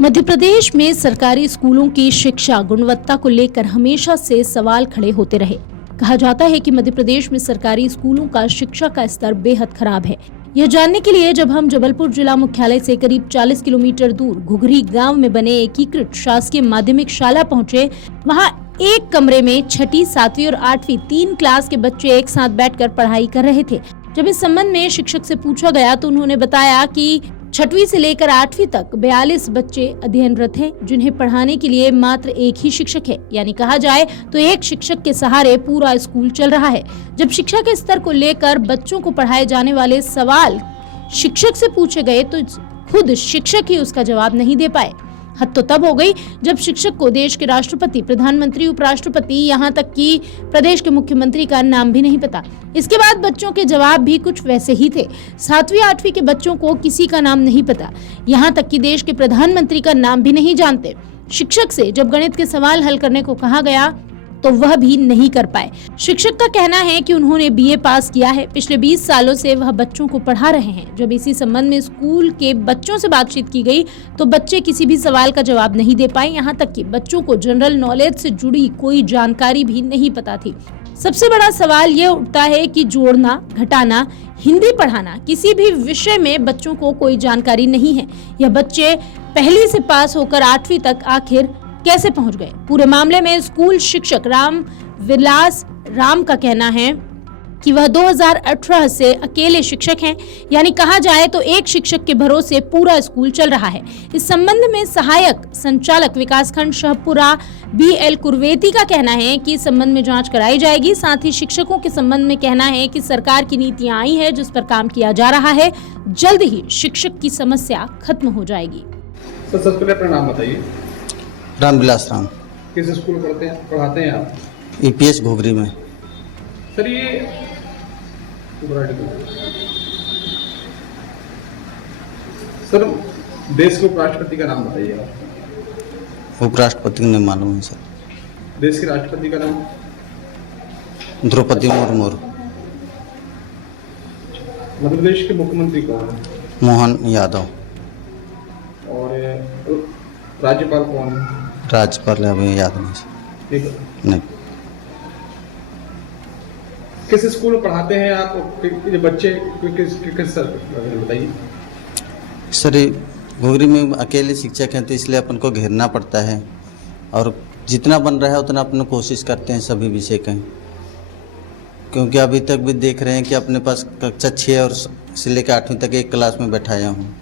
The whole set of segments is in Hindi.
मध्य प्रदेश में सरकारी स्कूलों की शिक्षा गुणवत्ता को लेकर हमेशा से सवाल खड़े होते रहे। कहा जाता है कि मध्य प्रदेश में सरकारी स्कूलों का शिक्षा का स्तर बेहद खराब है। यह जानने के लिए जब हम जबलपुर जिला मुख्यालय से करीब 40 किलोमीटर दूर घुघरी गांव में बने एकीकृत शासकीय माध्यमिक शाला पहुंचे, वहां एक कमरे में 6ठी, 7वीं और 8वीं 3 क्लास के बच्चे एक साथ बैठकर पढ़ाई कर रहे थे। जब इस संबंध में शिक्षक से पूछा गया तो उन्होंने बताया कि 6वीं से लेकर 8वीं तक 42 बच्चे अध्ययनरत हैं, जिन्हें पढ़ाने के लिए मात्र एक ही शिक्षक है। यानी कहा जाए तो एक शिक्षक के सहारे पूरा स्कूल चल रहा है। जब शिक्षा के स्तर को लेकर बच्चों को पढ़ाए जाने वाले सवाल शिक्षक से पूछे गए तो खुद शिक्षक ही उसका जवाब नहीं दे पाए। हद तो तब हो गई जब शिक्षक को देश के राष्ट्रपति, प्रधानमंत्री, उपराष्ट्रपति, यहाँ तक कि प्रदेश के मुख्यमंत्री का नाम भी नहीं पता। इसके बाद बच्चों के जवाब भी कुछ वैसे ही थे। 7वीं 8वीं के बच्चों को किसी का नाम नहीं पता, यहाँ तक कि देश के प्रधानमंत्री का नाम भी नहीं जानते। शिक्षक से जब गणित के सवाल हल करने को कहा गया तो वह भी नहीं कर पाए। शिक्षक का कहना है कि उन्होंने बीए पास किया है, पिछले 20 सालों से वह बच्चों को पढ़ा रहे हैं। जब इसी संबंध में स्कूल के बच्चों से बातचीत की गई तो बच्चे किसी भी सवाल का जवाब नहीं दे पाए, यहाँ तक कि बच्चों को जनरल नॉलेज से जुड़ी कोई जानकारी भी नहीं पता थी। सबसे बड़ा सवाल यह उठता है कि जोड़ना, घटाना, हिंदी पढ़ाना, किसी भी विषय में बच्चों को कोई जानकारी नहीं है। यह बच्चे पहली से पास होकर 8वीं तक आखिर कैसे पहुंच गए? पूरे मामले में स्कूल शिक्षक राम विलास राम का कहना है कि वह 2018 से अकेले शिक्षक हैं। यानी कहा जाए तो एक शिक्षक के भरोसे पूरा स्कूल चल रहा है। इस संबंध में सहायक संचालक विकासखंड शाहपुरा BL कुरवेती का कहना है कि इस संबंध में जांच कराई जाएगी। साथ ही शिक्षकों के संबंध में कहना है कि सरकार की नीतियां आई है जिस पर काम किया जा रहा है। जल्द ही शिक्षक की समस्या खत्म हो जाएगी। सर, सबसे पहले अपना नाम बताइए। राम विलास राम। किस स्कूल पढ़ाते हैं आप? EPS घुघरी में। सर, ये सर देश के उपराष्ट्रपति का नाम बताइए आप। उपराष्ट्रपति को नहीं मालूम है सर। देश के राष्ट्रपति का नाम? द्रौपदी मुर्मू। मध्य प्रदेश के मुख्यमंत्री कौन है? मोहन यादव। और राज्यपाल कौन है? राज्यपाल अभी याद नहीं सर। ठीक है। नहीं। किस स्कूल में पढ़ाते हैं आप? ये बच्चे किस सर बताइए। सर, घुघरी में अकेले शिक्षक हैं तो इसलिए अपन को घेरना पड़ता है और जितना बन रहा है उतना अपन कोशिश करते हैं सभी विषय का, क्योंकि अभी तक भी देख रहे हैं कि अपने पास कक्षा 6 और से लेकर 8वीं तक एक क्लास में बैठाया हूँ।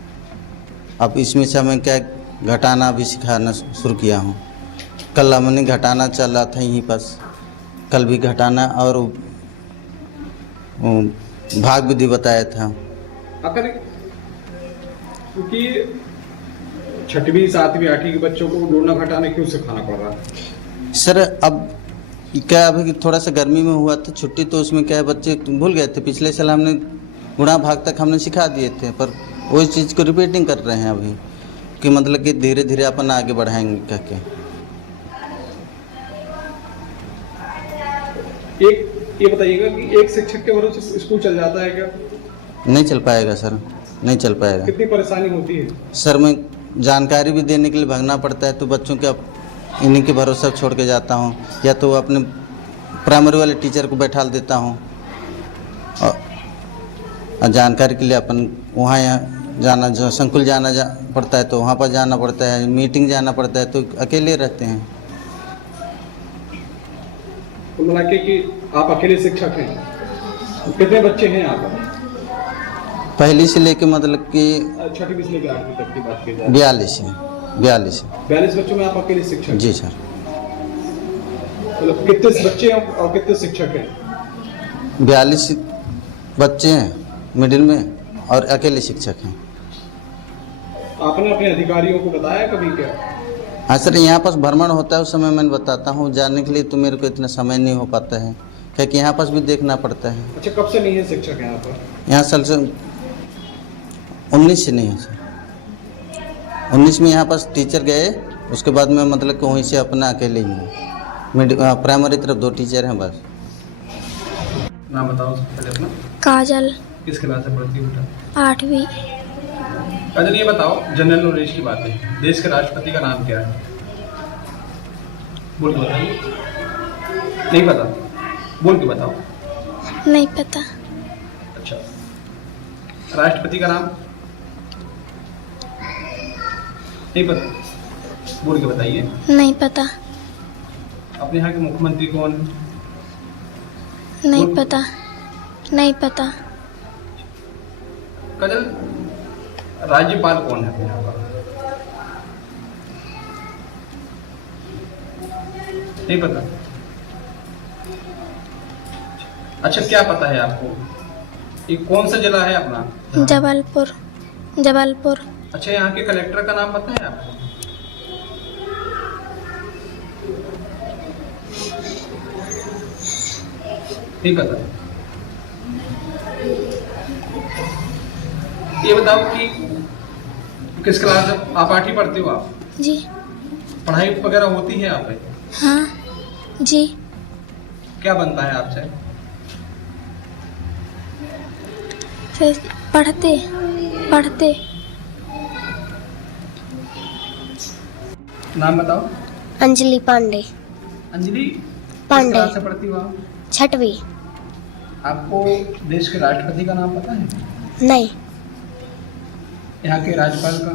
अब इसमें से हमें क्या घटाना भी सिखाना शुरू किया हूँ। कल हमने घटाना चल रहा था यहीं पास, कल भी घटाना और भाग विधि बताया था। अगर क्योंकि 6वीं 7वीं 8वीं के बच्चों को जोड़ना घटाना क्यों सिखाना पड़ रहा है? सर, अब क्या अभी थोड़ा सा गर्मी में हुआ था छुट्टी, तो उसमें क्या है बच्चे भूल गए थे। पिछले साल हमने गुणा भाग तक हमने सिखा दिए थे, पर वही चीज़ को रिपीटिंग कर रहे हैं अभी, कि मतलब कि धीरे धीरे अपन आगे बढ़ाएंगे करके। ये बताइएगा कि एक शिक्षक के भरोसे स्कूल चल जाता है क्या? नहीं चल पाएगा सर, नहीं चल पाएगा। कितनी परेशानी होती है? सर, मैं जानकारी भी देने के लिए भागना पड़ता है, तो बच्चों के इन्हीं के भरोसा छोड़ के जाता हूँ, या तो अपने प्राइमरी वाले टीचर को बैठा देता हूँ और जानकारी के लिए अपन वहाँ जाना, जो संकुल जाना पड़ता है तो वहाँ पर जाना पड़ता है, मीटिंग जाना पड़ता है, तो अकेले रहते हैं। कुल मिला के कि आप अकेले शिक्षक हैं। कितने बच्चे हैं आप? पहली से लेके मतलब कि 6वीं से लेकर 8वीं तक की बात की जाए 42 बच्चों में आप अकेले शिक्षक? जी सर। मतलब कितने बच्चे हैं और कितने शिक्षक हैं? 42 बच्चे हैं मिडिल में और अकेले शिक्षक हैं। आपने अपने अधिकारियों को बताया कभी क्या? हाँ सर, यहाँ पास भ्रमण होता है उस समय मैं बताता हूँ। जानने के लिए तो मेरे को इतना समय नहीं हो पाता है, क्योंकि यहाँ पास भी देखना पड़ता है। अच्छा, कब से नहीं है शिक्षक यहाँ पर? यहाँ साल से 19 से नहीं है सर। 19 में यहाँ पास टीचर गए, उसके बाद में मतलब कि वहीं से अपना अकेले ही हूँ। प्राइमरी तरफ 2 टीचर हैं बस। नाम बताओ पहले अपना। काजल। किस क्लास में पढ़ती हो बेटा? 8वीं। काजल ये बताओ, जनरल नॉलेज की बात है, देश के राष्ट्रपति का नाम क्या है? बोल के बताइए। नहीं पता? बोल के बताओ। नहीं पता। अच्छा, राष्ट्रपति का नाम नहीं पता? बोल के बताइए। नहीं पता। अपने यहाँ के मुख्यमंत्री कौन है? नहीं बोल। पता। नहीं पता। काजल, राज्यपाल कौन है अपने यहाँ का? नहीं पता? अच्छा, क्या पता है आपको? ये कौन सा जिला है अपना? जबलपुर। जबलपुर। अच्छा, यहाँ के कलेक्टर का नाम पता है आपको? नहीं पता? ये बताओ कि किस क्लास आप 8वीं पढ़ते हो आप? जी। पढ़ाई वगैरह होती है आप पे? हाँ। जी। क्या बनता है आपसे? फिर पढ़ते पढ़ते। नाम बताओ। अंजलि पांडे। अंजलि, किस पांडे। क्लास से पढ़ती हो आप? 6वीं। आपको देश के राष्ट्रपति का नाम पता है? नहीं। यहाँ के राज्यपाल का,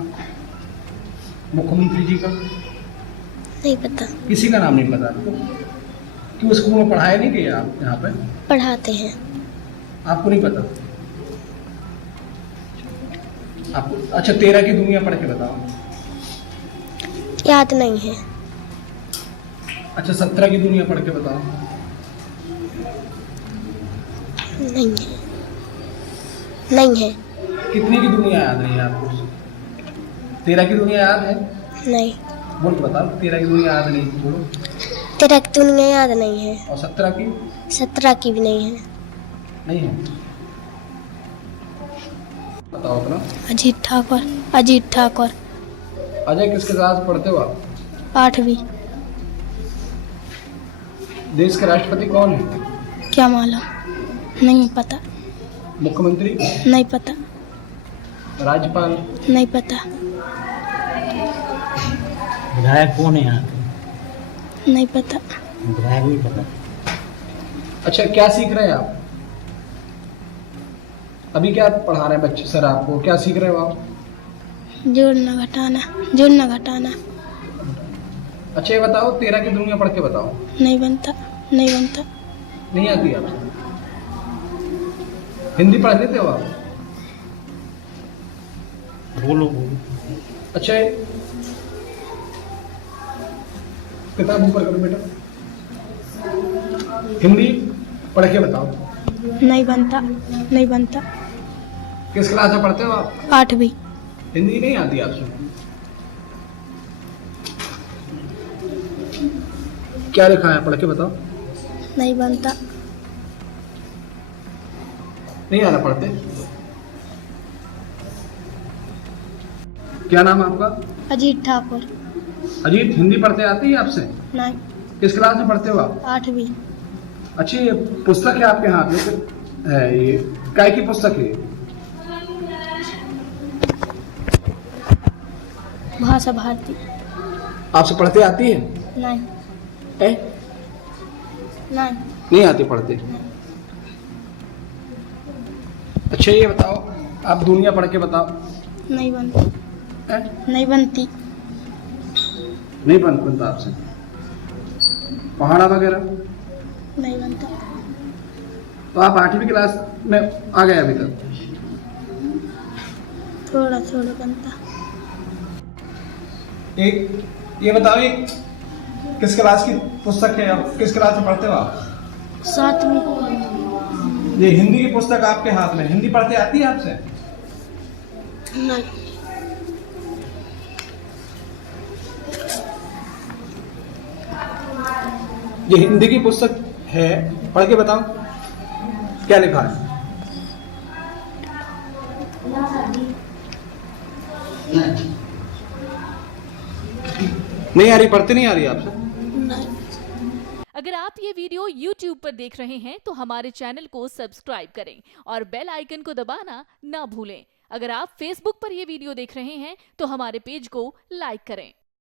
मुख्यमंत्री जी का? नहीं पता। किसी का नाम नहीं पता आपको? क्यों स्कूल में पढ़ाया नहीं गया आप यहाँ पे? पढ़ाते हैं। आपको नहीं पता? आपको अच्छा, 13 की दुनिया पढ़ के बताओ। याद नहीं है। अच्छा, 17 की दुनिया पढ़ के बताओ। नहीं है। नहीं है। कितनी की दुनिया याद नहीं है आपको? 13 की दुनिया याद है? नहीं। बोल के बताओ। 13 की दुनिया याद नहीं, बोलो। 13 की दुनिया याद नहीं है। और 17 की? 17 की भी नहीं है। नहीं है? बताओ अपना। अजीत ठाकुर। अजीत ठाकुर। अजय, किसके साथ पढ़ते हो आप? 8वीं। देश के राष्ट्रपति कौन है? क्या मालूम? नहीं पता। मुख्यमंत्री? नहीं पता। राज्यपाल? नहीं पता। विधायक कौन है यहाँ के? नहीं पता। विधायक नहीं पता। अच्छा, क्या सीख रहे हैं आप अभी? क्या पढ़ा रहे हैं बच्चे सर आपको? क्या सीख रहे हो आप? जोड़ना घटाना। जोड़ना घटाना। अच्छा, ये बताओ, 13 की दुनिया पढ़ के बताओ। नहीं बनता। नहीं बनता। नहीं आती आपसे? हिंदी पढ़ लेते हो आप? बोलो बोलो। अच्छा, किताब ऊपर करो बेटा। हिंदी पढ़ के बताओ। नहीं बनता। नहीं बनता। किस क्लास में पढ़ते हो आप? 8वीं। हिंदी नहीं आती आपसे? क्या लिखा है, पढ़ के बताओ। नहीं बनता। नहीं आ रहा पढ़ते? क्या नाम है आपका? अजीत ठाकुर। अजीत, हिंदी पढ़ते आती है आपसे? नहीं। किस क्लास में पढ़ते हो आप? 8वीं। अच्छी, ये पुस्तक है आपके हाथ में है, ये काय की पुस्तक है? भाषा भारती। आपसे पढ़ते आती है? नहीं। ए? नहीं। नहीं आती पढ़ते? अच्छा, ये बताओ, आप दुनिया पढ़ के बताओ। नहीं बनती। ए? नहीं बनती। नहीं बनता आपसे? पहाड़ा वगैरह? नहीं बनता। तो आप 8वीं क्लास में आ गए अभी तक? थोड़ा थोड़ा बनता। एक ये बताओ, एक किस क्लास की पुस्तक है? आप किस क्लास में पढ़ते हो आप? 7वीं। ये हिंदी की पुस्तक आपके हाथ में, हिंदी पढ़ते आती है आपसे? नहीं। ये हिंदी की पुस्तक है, पढ़ के बताओ क्या लिखा है। नहीं आ रही, पढ़ते नहीं आ रही आपसे? अगर आप ये वीडियो YouTube पर देख रहे हैं तो हमारे चैनल को सब्सक्राइब करें और बेल आइकन को दबाना ना भूलें। अगर आप Facebook पर यह वीडियो देख रहे हैं तो हमारे पेज को लाइक करें।